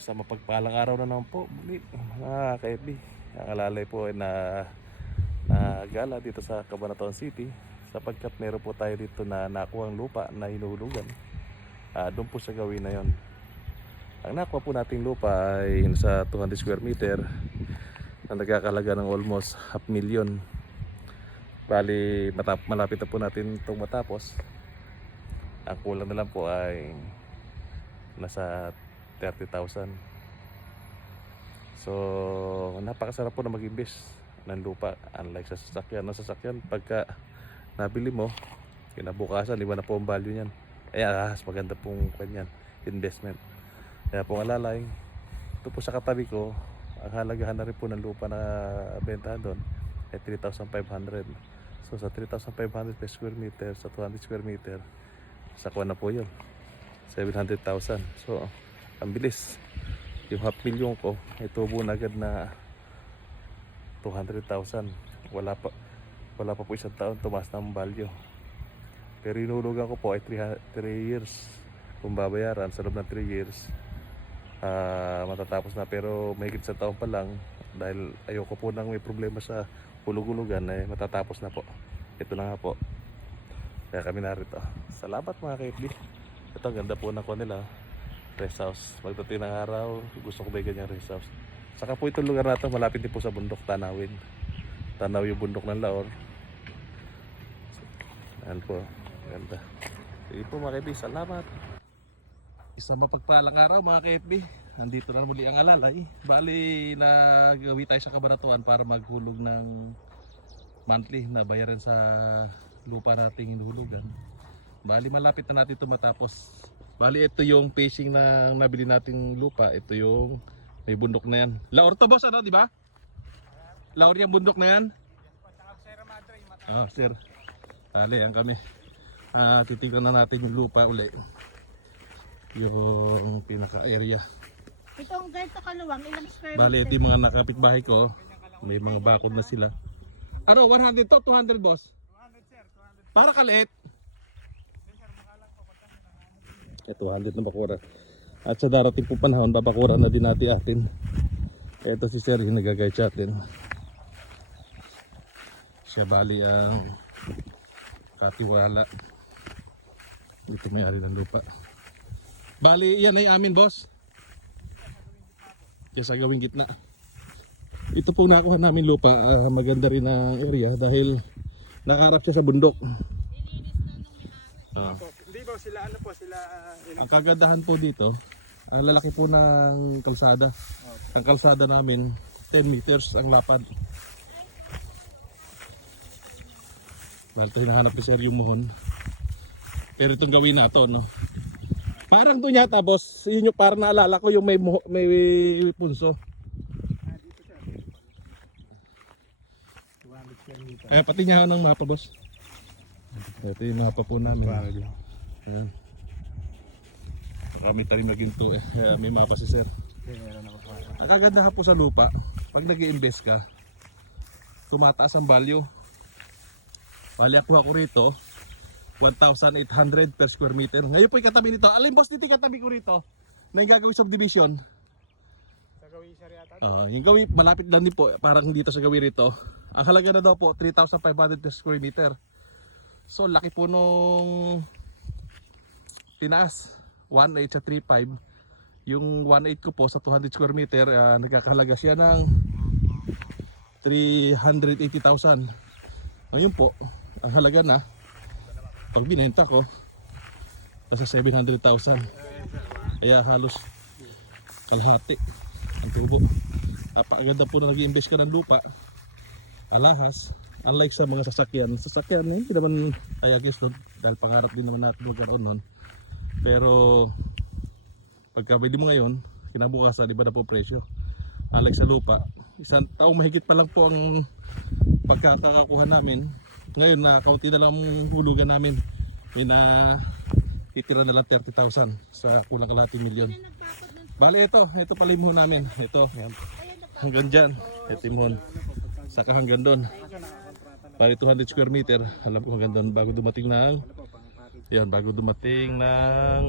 Sa mapagpalang araw na naman po, muli, mga ka-FB. Ang alalay po ay na, na gala dito sa Cabanatuan City sapagkat meron po tayo dito na nakuhang lupa na hinuhulugan. Ah, doon po sa gawin na yon. Ang nakuha po nating lupa ay sa 200 square meter na nagkakalaga ng almost half million. Bali, matap malapit na po natin itong matapos. Ang kulang na lang po ay nasa 30,000. So, napakasarap po na mag-invest ng lupa. Unlike sa sasakyan. Ang sasakyan, pagka nabili mo, kinabukasan, iba na po ang value niyan. Ay, ahas, maganda pong kanyan, investment. Kaya po alalay, ito po sa katabi ko, ang halagahan na rin po ng lupa na bentahan doon ay 3,500. So sa 3,500 per square meter, sa 200 square meter, sa kuha na po yun. 700,000. So, ang bilis. Yung half million ko, ay tubo na agad na 200,000. Wala pa wala pa po isang taon tumaas na ang value. Pero inulugan ko po ay 3 years kung babayaran sa loob ng 3 years. ah matatapos na pero mahigit sa taon pa lang dahil ayoko po nang may problema sa hulug-hulugan eh matatapos na po. Ito na nga po. Kaya kami narito. Salamat mga kaibli. Ito ang ganda po ng kanila. Rest house. Magdating ng araw, gusto ko yung ganyang rest house. Saka po itong lugar na ito, malapit din po sa bundok, Tanawin. Tanaw yung bundok ng Laor. Ayan po. Ganda. Sige po mga kaibigan, salamat. Isang mapagpalang araw mga ka-FB. Andito na muli ang alalay. Bali, nagawi tayo sa kabaratuan para maghulog ng monthly na bayaran sa lupa nating hinuhulugan. Bali, malapit na natin ito matapos. Bali, ito yung facing na nabili nating lupa. Ito yung may bundok na yan. Laor to boss, ano, di ba? Laor yung bundok na yan? Ah, sir. Bali, yan kami. Ah, titignan na natin yung lupa uli. Yung pinaka-area. Itong ganito kaluwang, ilang square Bali, ito yung mga nakapit bahay ko. May mga bakod na sila. Ano, 100 to? 200 boss? 200 sir, 200. Para kaliit. Eh, 200 na bakura. At sa darating po panahon, babakura na din natin atin. Ito si sir yung nagagay sa atin. Siya bali ang katiwala. Dito may ari ng lupa. Bali, yan ay amin boss. Diyan sa gawing gitna. Ito po nakuha namin lupa, ah, maganda rin ang area dahil nakaharap siya sa bundok. Ah. Po, sila ano po sila ah, yun Ang kagandahan po dito, ang lalaki po ng kalsada. Ang kalsada namin, 10 meters ang lapad. Dahil ito hinahanap ko Sir yung muhon. Pero itong gawin na to, no? Parang doon yata, boss. Yun yung parang naalala ko yung may, muho- may punso. Eh, pati niya ng mapa, boss. Ito yung mapa po namin. Ayan. Kami tarim na ginto eh. Kaya may mapa si sir. Ang kagandahan po sa lupa, pag nag invest ka, tumataas ang value. Bali ako ako rito, 1,800 per square meter. Ngayon po yung katabi nito. Alin boss dito yung katabi ko rito? Na yung gagawin subdivision. sa gawin siya riyata. Ah, yung gawin, malapit lang din po, parang dito sa gawin rito. Ang halaga na daw po, 3,500 per square meter. So, laki po nung tinaas. 1.8 sa 3.5. Yung 1.8 ko po sa 200 square meter, ah, nagkakahalaga siya ng 380,000. Ngayon po, ang halaga na, pag binenta ko, nasa 700,000. Kaya halos kalahati ang tubo. Napakaganda po na nag-invest ka ng lupa. Alahas. Unlike sa mga sasakyan. Sasakyan, hindi naman ayagis doon. Dahil pangarap din naman natin magkaroon nun. Pero pagka pwede mo ngayon, kinabukasan, iba na po presyo. Unlike sa lupa, isang taong mahigit pa lang po ang pagkakakuha namin. Ngayon, na kaunti na lang hulugan namin. May na titira na lang 30,000 sa kulang kalahating milyon. Bali ito, ito pala yung namin. Ito, hanggang dyan. Ito yung. Saka hanggang doon. Bali 200 square meter. Alam ko hanggang doon bago dumating ng yan, bago dumating ng